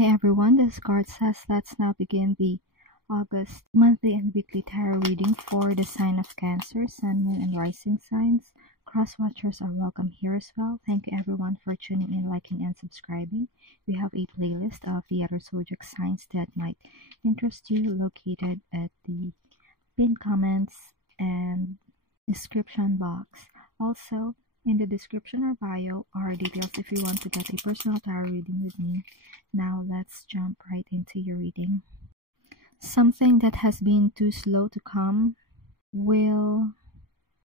Hi everyone, this is CardSays. Let's now begin the August monthly and weekly tarot reading for the sign of Cancer, Sun, Moon, and Rising signs. Cross-watchers are welcome here as well. Thank you everyone for tuning in, liking, and subscribing. We have a playlist of the other zodiac signs that might interest you located at the pinned comments and description box. Also, in the description or bio are details if you want to get a personal tarot reading with me. Now let's jump right into your reading. Something that has been too slow to come will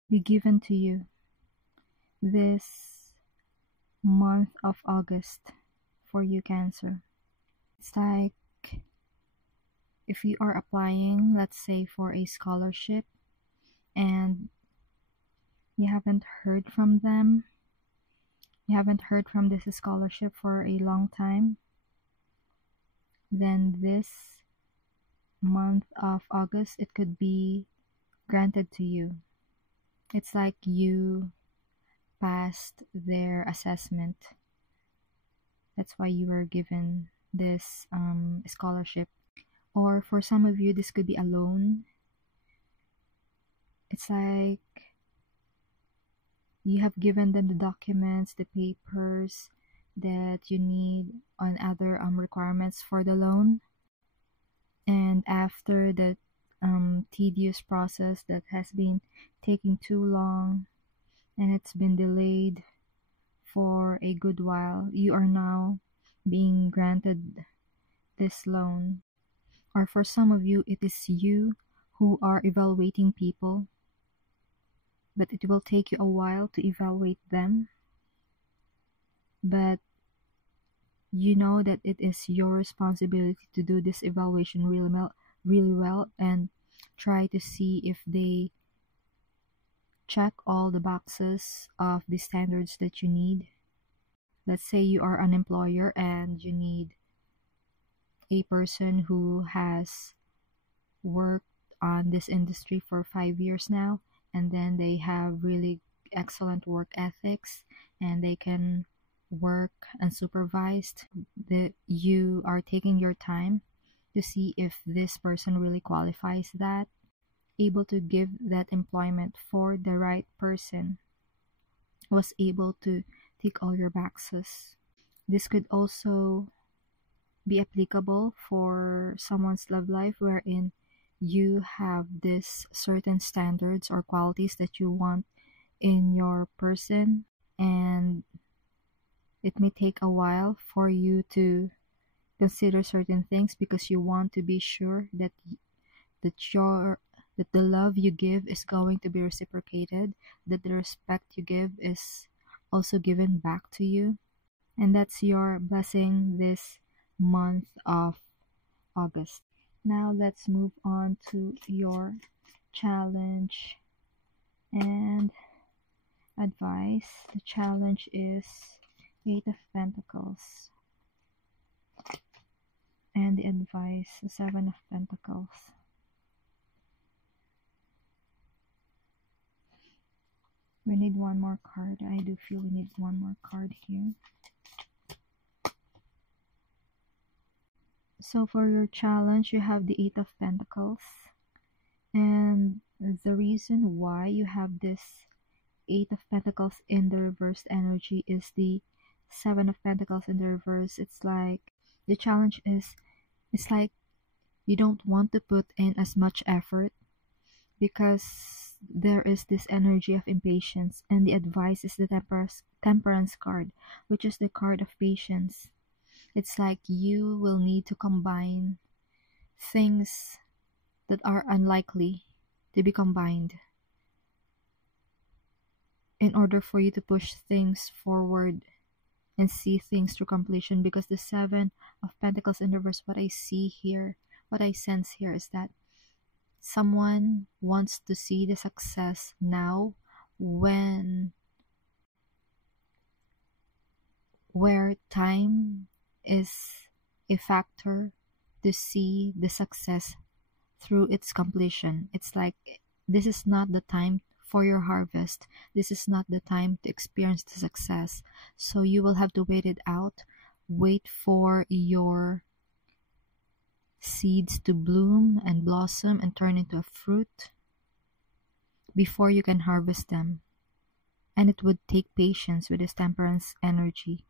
be given to you this month of August for you, Cancer. It's like if you are applying, let's say, for a scholarship and you haven't heard from them, you haven't heard from this scholarship for a long time, then this month of August, it could be granted to you. It's like you passed their assessment. That's why you were given this scholarship. Or for some of you, this could be a loan. It's like you have given them the documents, the papers that you need on other requirements for the loan. And after the tedious process that has been taking too long and it's been delayed for a good while, you are now being granted this loan. Or for some of you, it is you who are evaluating people, but it will take you a while to evaluate them. But you know that it is your responsibility to do this evaluation really well and try to see if they check all the boxes of the standards that you need. Let's say you are an employer and you need a person who has worked on this industry for 5 years now, and then they have really excellent work ethics and they can work unsupervised. You are taking your time to see if this person really qualifies that, able to give that employment for the right person, was able to tick all your boxes. This could also be applicable for someone's love life wherein you have this certain standards or qualities that you want in your person, and it may take a while for you to consider certain things because you want to be sure that the love you give is going to be reciprocated, that the respect you give is also given back to you. And that's your blessing this month of August. Now let's move on to your challenge and advice. The challenge is 8 of Pentacles, and the advice, the 7 of Pentacles. We need one more card. I do feel we need one more card here. So for your challenge, you have the 8 of Pentacles, and the reason why you have this 8 of Pentacles in the reversed energy is the 7 of Pentacles in the reverse. It's like the challenge is, it's like you don't want to put in as much effort because there is this energy of impatience, and the advice is the temperance card, which is the card of patience. It's like you will need to combine things that are unlikely to be combined in order for you to push things forward and see things through completion. Because the 7 of Pentacles in reverse, what I see here, what I sense here is that someone wants to see the success now where time is a factor to see the success through its completion. It's like this is not the time for your harvest. This is not the time to experience the success. So you will have to wait it out wait for your seeds to bloom and blossom and turn into a fruit before you can harvest them. And it would take patience with this temperance energy.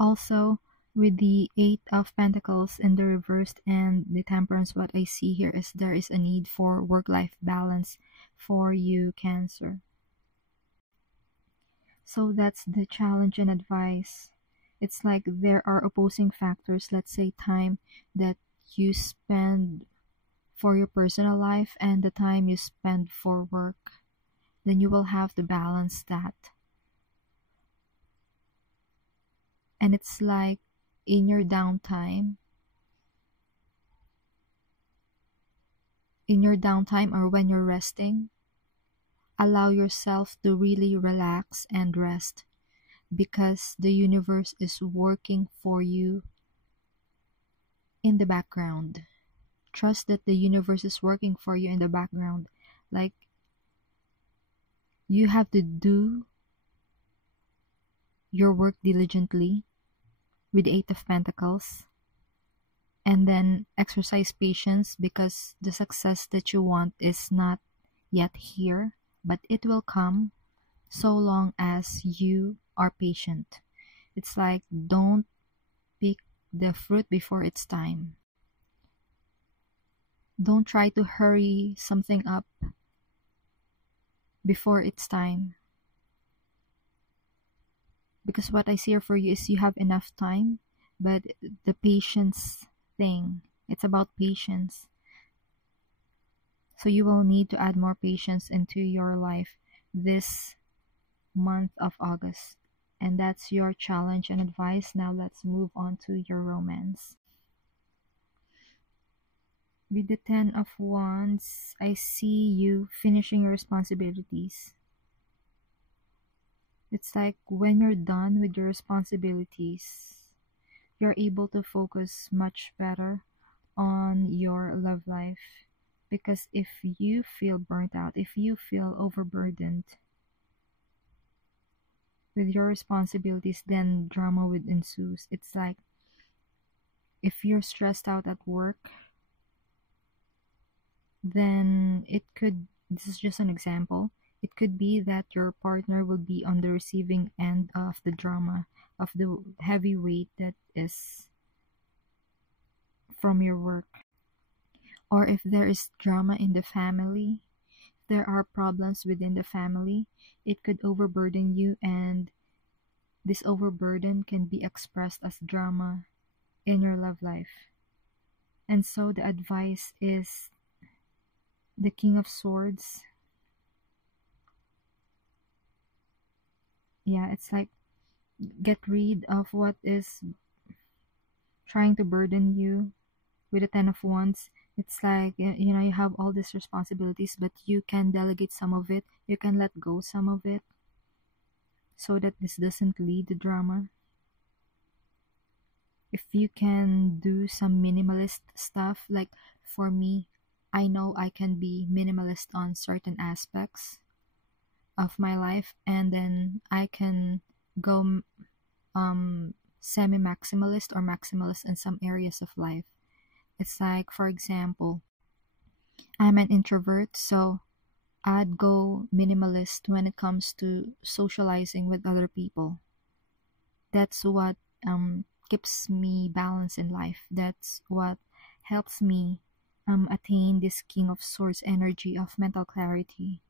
Also, with the Eight of Pentacles in the reversed and the temperance, what I see here is there is a need for work-life balance for you, Cancer. So that's the challenge and advice. It's like there are opposing factors, let's say time that you spend for your personal life and the time you spend for work. Then you will have to balance that. And it's like in your downtime or when you're resting, allow yourself to really relax and rest, because the universe is working for you in the background. Trust that the universe is working for you in the background. Like, you have to do your work diligently with the Eight of Pentacles, and then exercise patience, because the success that you want is not yet here, but it will come so long as you are patient. It's like, don't pick the fruit before it's time. Don't try to hurry something up before it's time. Because what I see here for you is you have enough time, but the patience thing, it's about patience. So you will need to add more patience into your life this month of August. And that's your challenge and advice. Now let's move on to your romance. With the Ten of Wands, I see you finishing your responsibilities. It's like when you're done with your responsibilities, you're able to focus much better on your love life. Because if you feel burnt out, if you feel overburdened with your responsibilities, then drama would ensue. It's like if you're stressed out at work, then it could, this is just an example, it could be that your partner will be on the receiving end of the drama, of the heavy weight that is from your work. Or if there is drama in the family, there are problems within the family, it could overburden you, and this overburden can be expressed as drama in your love life. And so the advice is the King of Swords. Yeah, it's like, get rid of what is trying to burden you. With the Ten of Wands, it's like, you know, you have all these responsibilities, but you can delegate some of it, you can let go some of it, so that this doesn't lead to drama. If you can do some minimalist stuff, like for me, I know I can be minimalist on certain aspects of my life, and then I can go semi-maximalist or maximalist in some areas of life. It's like, for example, I'm an introvert, so I'd go minimalist when it comes to socializing with other people. That's what keeps me balanced in life. That's what helps me attain this King of Swords energy of mental clarity.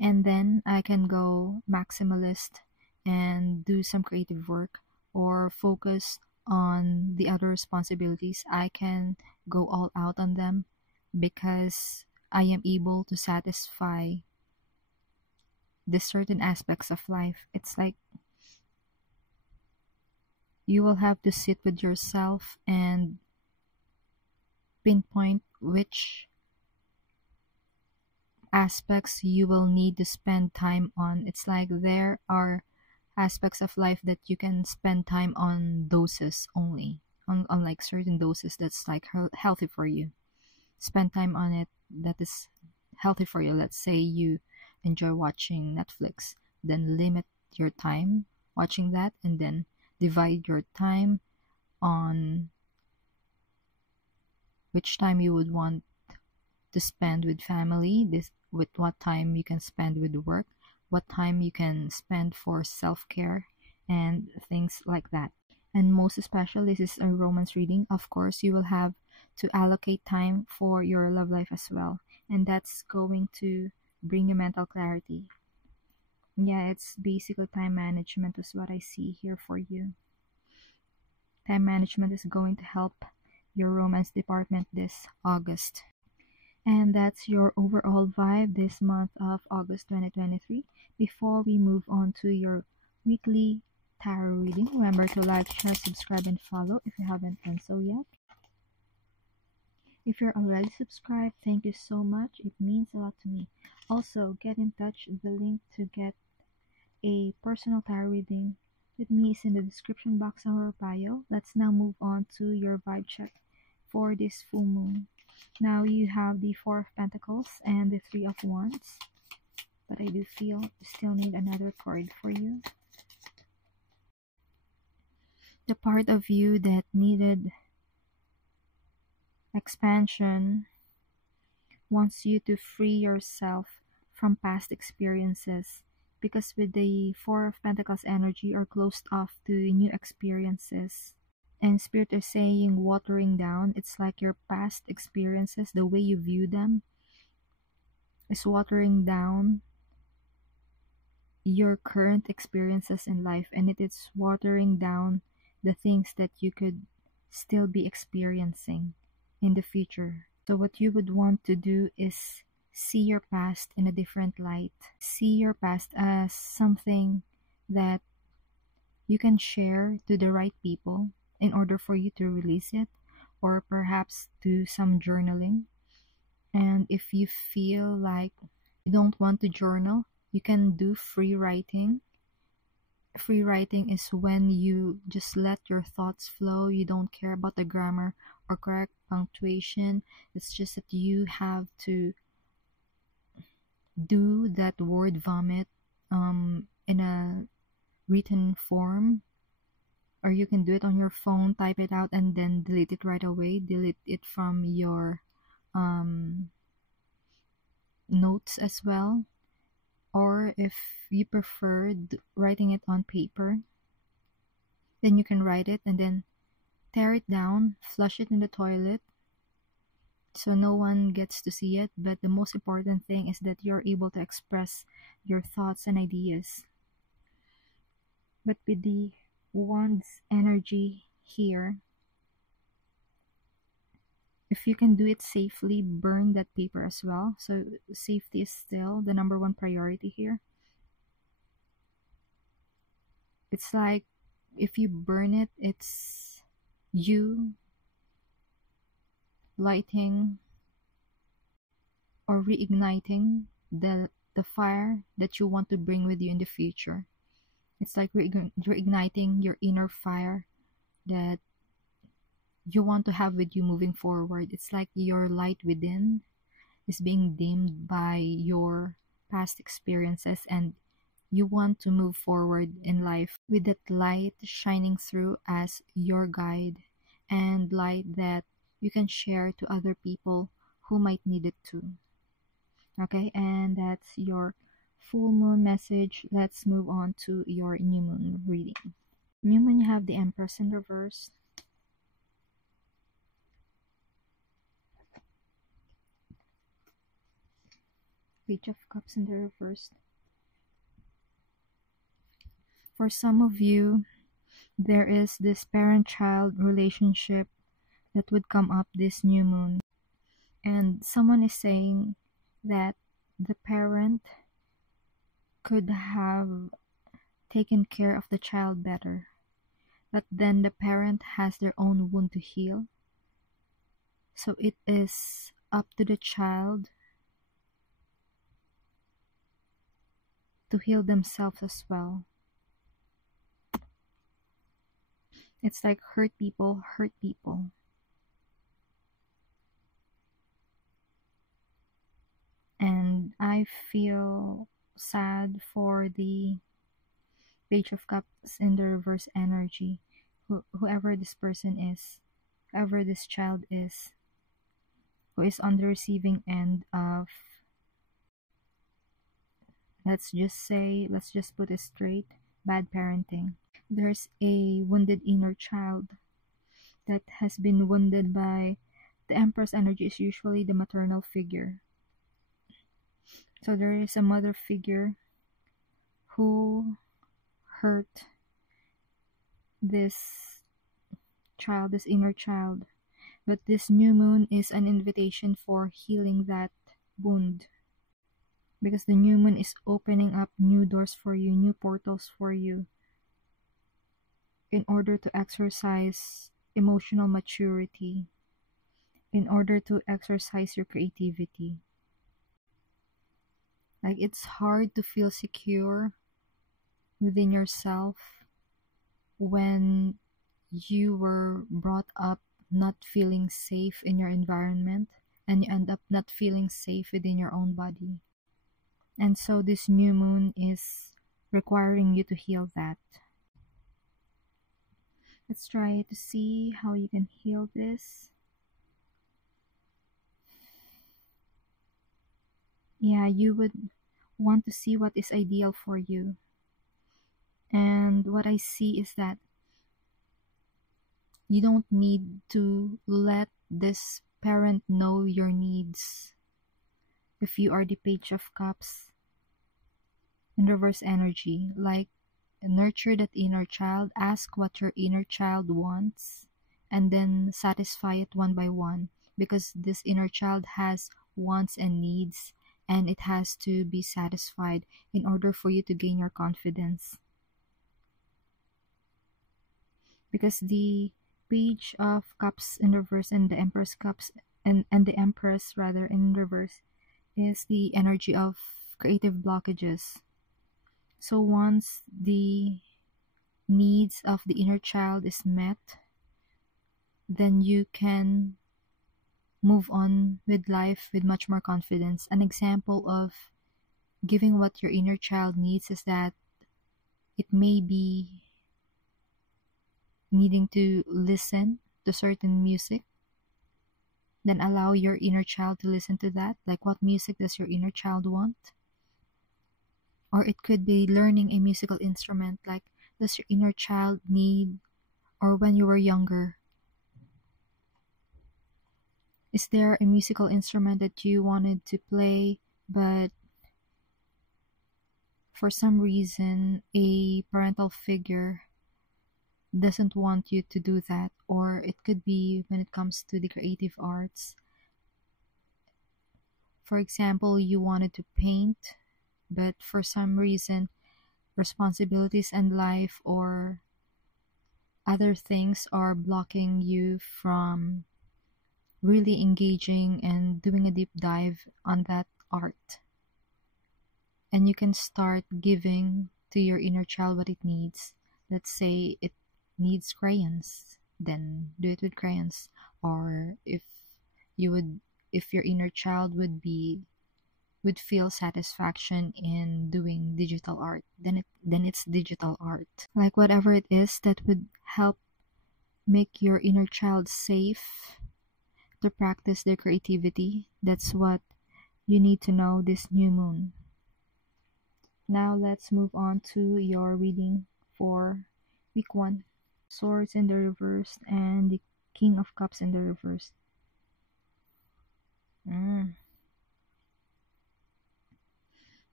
And then I can go maximalist and do some creative work, or focus on the other responsibilities. I can go all out on them because I am able to satisfy the certain aspects of life. It's like you will have to sit with yourself and pinpoint which aspects you will need to spend time on. It's like there are aspects of life that you can spend time on doses only, on like certain doses that's like healthy for you. Spend time on it that is healthy for you. Let's say you enjoy watching Netflix, then limit your time watching that, and then divide your time on which time you would want to spend with family, with what time you can spend with work, what time you can spend for self-care, and things like that. And most especially, this is a romance reading. Of course, you will have to allocate time for your love life as well, and that's going to bring you mental clarity. Yeah, it's basically time management is what I see here for you. Time management is going to help your romance department this August. And that's your overall vibe this month of August 2023. Before we move on to your weekly tarot reading, remember to like, share, subscribe, and follow if you haven't done so yet. If you're already subscribed, thank you so much. It means a lot to me. Also, get in touch. The link to get a personal tarot reading with me is in the description box on our bio. Let's now move on to your vibe check for this full moon. Now you have the Four of Pentacles and the Three of Wands, but I do feel you still need another card for you. The part of you that needed expansion wants you to free yourself from past experiences, because with the Four of Pentacles energy, you're closed off to new experiences. And Spirit is saying watering down. It's like your past experiences, the way you view them, is watering down your current experiences in life, and it is watering down the things that you could still be experiencing in the future. So what you would want to do is see your past in a different light. See your past as something that you can share to the right people in order for you to release it, or perhaps do some journaling. And if you feel like you don't want to journal, you can do free writing. Free writing is when you just let your thoughts flow. You don't care about the grammar or correct punctuation. It's just that you have to do that word vomit in a written form, or you can do it on your phone, type it out, and then delete it right away. Delete it from your notes as well. Or if you prefer writing it on paper, then you can write it and then tear it down, flush it in the toilet so no one gets to see it. But the most important thing is that you're able to express your thoughts and ideas. But with the Wands energy here, if you can do it safely, burn that paper as well. So safety is still the number one priority here. It's like if you burn it, it's you lighting or reigniting the fire that you want to bring with you in the future. It's like reigniting your inner fire that you want to have with you moving forward. It's like your light within is being dimmed by your past experiences, and you want to move forward in life with that light shining through as your guide, and light that you can share to other people who might need it too. Okay, and that's your full moon message. Let's move on to your new moon reading. New moon, you have the Empress in reverse, Page of Cups in the reverse. For some of you, there is this parent-child relationship that would come up this new moon, and someone is saying that the parent could have taken care of the child better, but then the parent has their own wound to heal. So it is up to the child to heal themselves as well. It's like hurt people hurt people. And I feel sad for the Page of Cups in the reverse energy. Whoever this person is, whoever this child is, who is on the receiving end of, let's just put it straight, bad parenting. There's a wounded inner child that has been wounded by the Empress energy is usually the maternal figure. So there is a mother figure who hurt this child, this inner child. But this new moon is an invitation for healing that wound. Because the new moon is opening up new doors for you, new portals for you, in order to exercise emotional maturity, in order to exercise your creativity. Like, it's hard to feel secure within yourself when you were brought up not feeling safe in your environment, and you end up not feeling safe within your own body. And so this new moon is requiring you to heal that. Let's try to see how you can heal this. Yeah, you would want to see what is ideal for you. And what I see is that you don't need to let this parent know your needs. If you are the Page of Cups in reverse energy, like, nurture that inner child, ask what your inner child wants, and then satisfy it one by one, because this inner child has wants and needs, and it has to be satisfied in order for you to gain your confidence. Because the Page of Cups in reverse and the Empress Cups and the Empress rather in reverse is the energy of creative blockages. So once the needs of the inner child is met, then you can move on with life with much more confidence. An example of giving what your inner child needs is that it may be needing to listen to certain music. Then allow your inner child to listen to that. Like, what music does your inner child want? Or it could be learning a musical instrument. Like, does your inner child need, or when you were younger, is there a musical instrument that you wanted to play, but for some reason a parental figure doesn't want you to do that? Or it could be when it comes to the creative arts. For example, you wanted to paint, but for some reason responsibilities and life or other things are blocking you from really engaging and doing a deep dive on that art. And you can start giving to your inner child what it needs. Let's say it needs crayons, then do it with crayons. Or if your inner child would feel satisfaction in doing digital art, then it's digital art. Like, whatever it is that would help make your inner child safe to practice their creativity. That's what you need to know this new moon. Now let's move on to your reading for week 1. Swords in the reverse and the King of Cups in the reverse.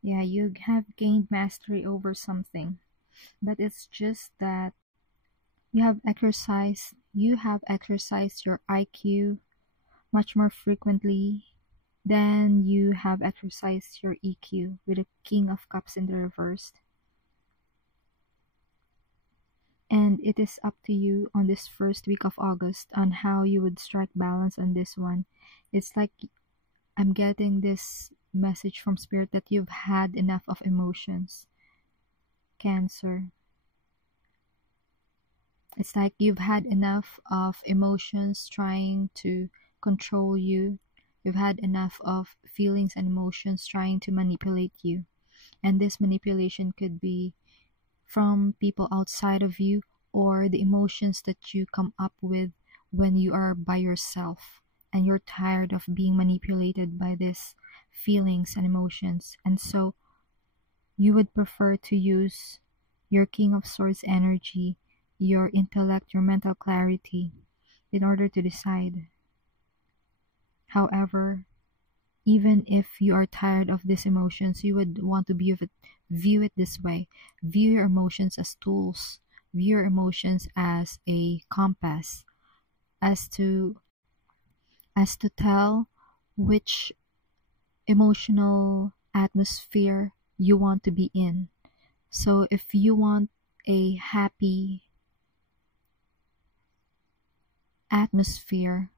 Yeah, you have gained mastery over something, but it's just that you have exercised your IQ much more frequently than you have exercised your EQ with the King of Cups in the reverse. And it is up to you on this first week of August on how you would strike balance on this one. It's like I'm getting this message from Spirit that you've had enough of emotions, Cancer. It's like you've had enough of emotions trying to control you. You've had enough of feelings and emotions trying to manipulate you. And this manipulation could be from people outside of you, or the emotions that you come up with when you are by yourself and you're tired of being manipulated by these feelings and emotions. And so you would prefer to use your King of Swords energy, your intellect, your mental clarity in order to decide. However, even if you are tired of these emotions, you would want to view it this way. View your emotions as tools. View your emotions as a compass, as to tell which emotional atmosphere you want to be in. So if you want a happy atmosphere,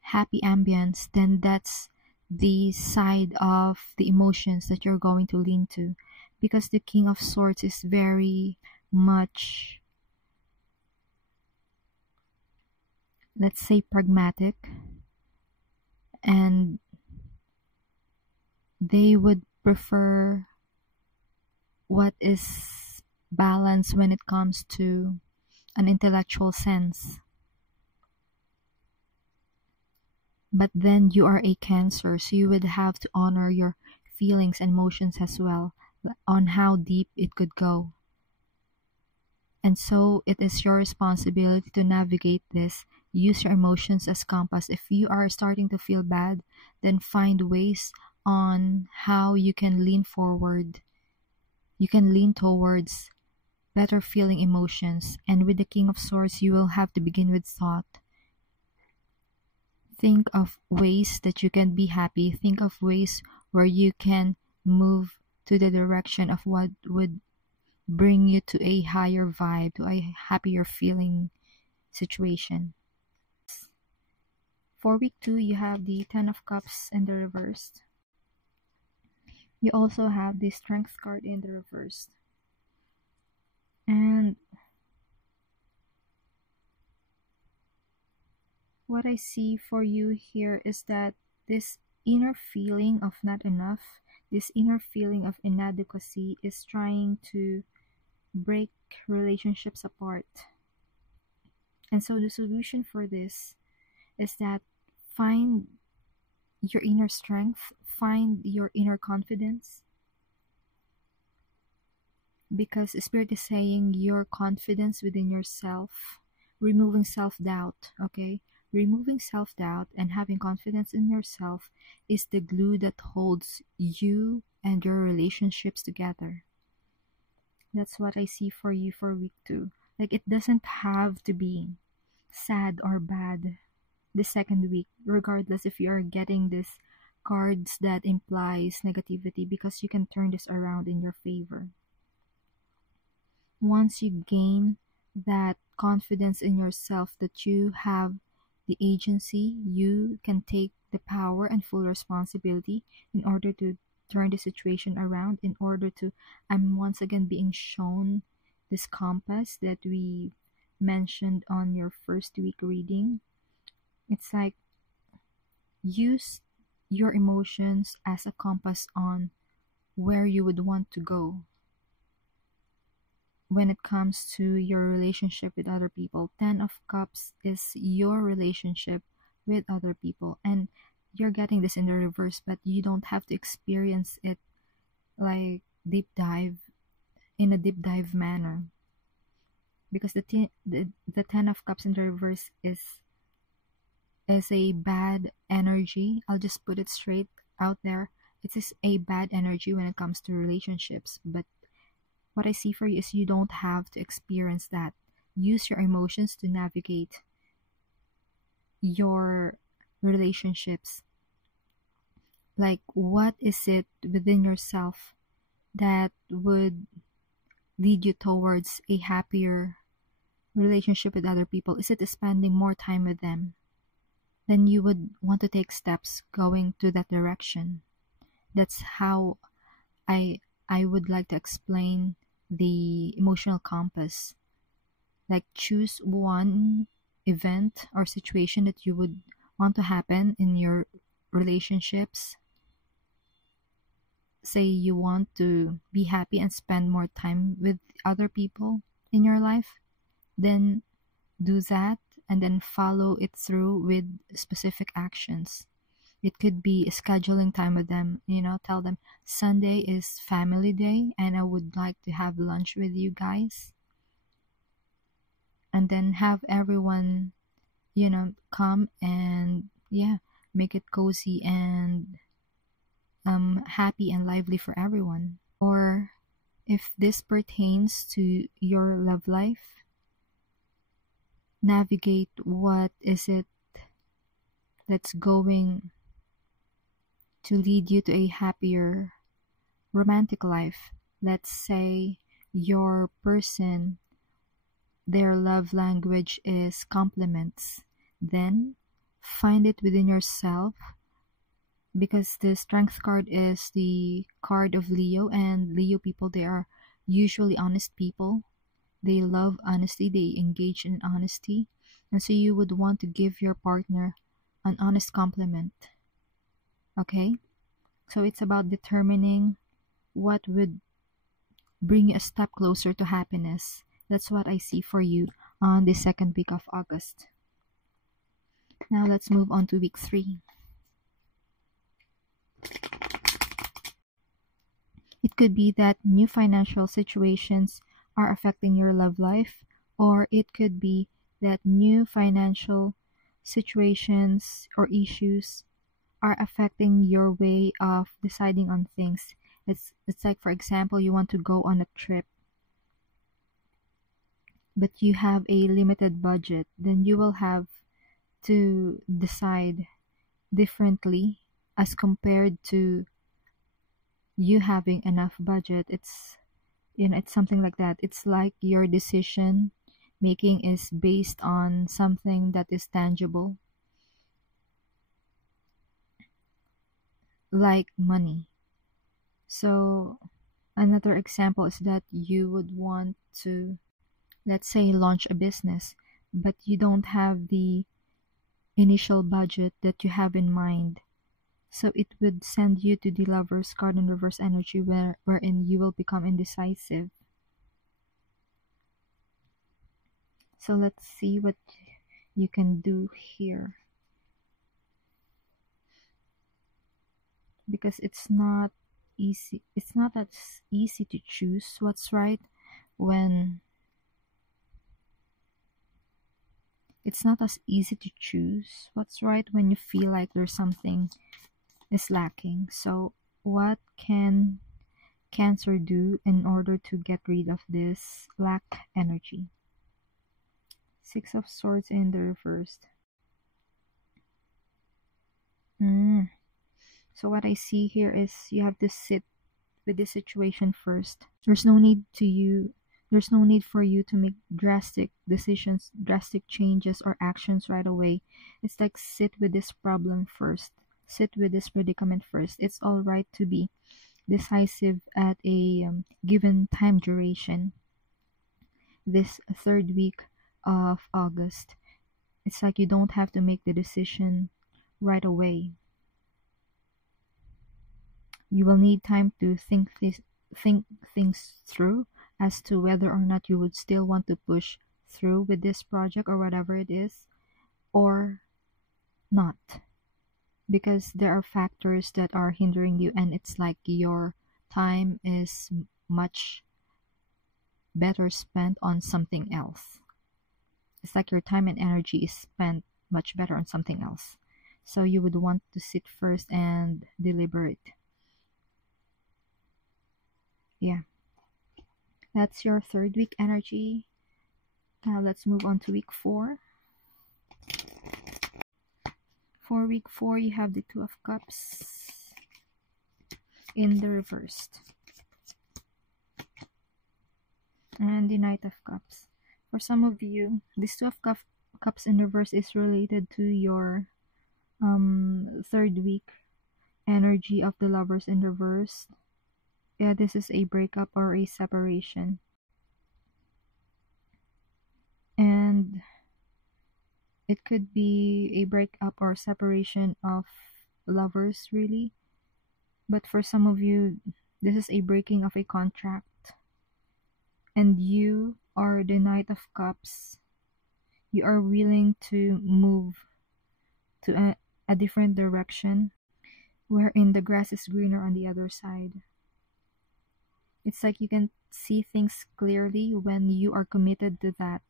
happy ambience, then that's the side of the emotions that you're going to lean to, because the King of Swords is very much, let's say, pragmatic, and they would prefer what is balance when it comes to an intellectual sense. But then you are a Cancer, so you would have to honor your feelings and emotions as well, on how deep it could go. And so it is your responsibility to navigate this. Use your emotions as compass. If you are starting to feel bad, then find ways on how you can lean forward. You can lean towards better feeling emotions. And with the King of Swords, you will have to begin with thought. Think of ways that you can be happy. Think of ways where you can move to the direction of what would bring you to a higher vibe, to a happier feeling situation. For week 2, you have the Ten of Cups in the reversed. You also have the Strength card in the reversed. And what I see for you here is that this inner feeling of not enough, this inner feeling of inadequacy is trying to break relationships apart. And so the solution for this is that find your inner strength, find your inner confidence, because Spirit is saying your confidence within yourself, removing self-doubt, okay? Removing self-doubt and having confidence in yourself is the glue that holds you and your relationships together. That's what I see for you for week 2. Like, it doesn't have to be sad or bad the second week, regardless if you are getting these cards that implies negativity, because you can turn this around in your favor. Once you gain that confidence in yourself that you have the agency, you can take the power and full responsibility in order to turn the situation around, in order to, I'm once again being shown this compass that we mentioned on your first week reading. It's like, use your emotions as a compass on where you would want to go when it comes to your relationship with other people. 10 of Cups is your relationship with other people, and you're getting this in the reverse, but you don't have to experience it like in a deep dive manner, because the 10 of Cups in the reverse is a bad energy. I'll just put it straight out there. It is a bad energy when it comes to relationships, but what I see for you is you don't have to experience that. Use your emotions to navigate your relationships. Like, what is it within yourself that would lead you towards a happier relationship with other people? Is it spending more time with them? Then you would want to take steps going to that direction. That's how I would like to explain the emotional compass. Like, choose one event or situation that you would want to happen in your relationships. say you want to be happy and spend more time with other people in your life, then do that and then follow it through with specific actions. It could be scheduling time with them, tell them Sunday is family day and I would like to have lunch with you guys. And then have everyone, come and make it cozy and happy and lively for everyone. Or if this pertains to your love life, navigate what is it that's going to lead you to a happier romantic life. Let's say your person, their love language is compliments. Then find it within yourself, because the strength card is the card of Leo, and Leo people, they are usually honest people. They love honesty, they engage in honesty, and so you would want to give your partner an honest compliment. Okay, so it's about determining what would bring you a step closer to happiness. That's what I see for you on the second week of August. Now let's move on to week 3. It could be that new financial situations are affecting your love life, or it could be that new financial situations or issues are affecting your way of deciding on things. It's like, for example, you want to go on a trip, but you have a limited budget. Then you will have to decide differently as compared to you having enough budget. It's something like that. It's like your decision making is based on something that is tangible, like money. So another example is that you would want to, let's say, launch a business, but you don't have the initial budget that you have in mind. So it would send you to the Lover's card in reverse energy, wherein you will become indecisive. So let's see what you can do here, because it's not easy. It's not as easy to choose what's right when it's not as easy to choose what's right when you feel like there's something is lacking. So what can Cancer do in order to get rid of this lack energy? 6 of Swords in the reverse. So what I see here is you have to sit with this situation first. There's no need for you to make drastic decisions, drastic changes or actions right away. It's like sit with this problem first. Sit with this predicament first. It's all right to be decisive at a given time duration. This third week of August, it's like you don't have to make the decision right away. You will need time to think things through as to whether or not you would still want to push through with this project or whatever it is, or not, because there are factors that are hindering you, and it's like your time is much better spent on something else. It's like your time and energy is spent much better on something else. So you would want to sit first and deliberate. Yeah, that's your third week energy. Now let's move on to week 4. For week 4, you have the 2 of Cups in the reverse and the Knight of Cups. For some of you, this 2 of Cups in reverse is related to your third week energy of the Lovers in reverse. Yeah, this is a breakup or a separation. And it could be a breakup or separation of lovers, really. But for some of you, this is a breaking of a contract. And you are the Knight of Cups. You are willing to move to a different direction, wherein the grass is greener on the other side. It's like you can see things clearly when you are committed to that.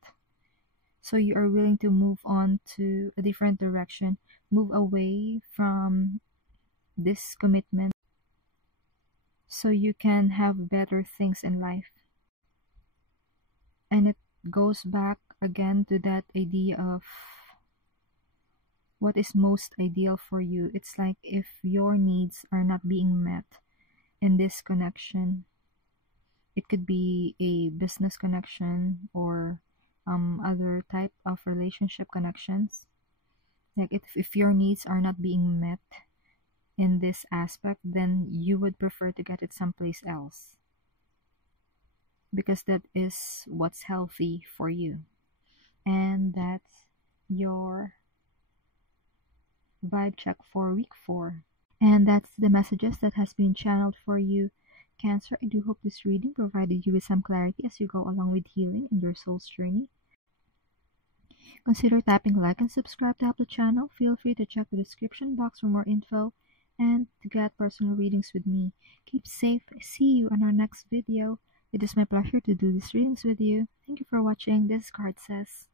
So you are willing to move on to a different direction, move away from this commitment so you can have better things in life. And it goes back again to that idea of what is most ideal for you. It's like if your needs are not being met in this connection, it could be a business connection or other type of relationship connections. Like if your needs are not being met in this aspect, then you would prefer to get it someplace else, because that is what's healthy for you. And that's your vibe check for week 4. And that's the messages that has been channeled for you, Cancer. I do hope this reading provided you with some clarity as you go along with healing in your soul's journey. Consider tapping like and subscribe to help the channel. Feel free to check the description box for more info and to get personal readings with me. Keep safe. See you on our next video. It is my pleasure to do these readings with you. Thank you for watching. This is CardSays.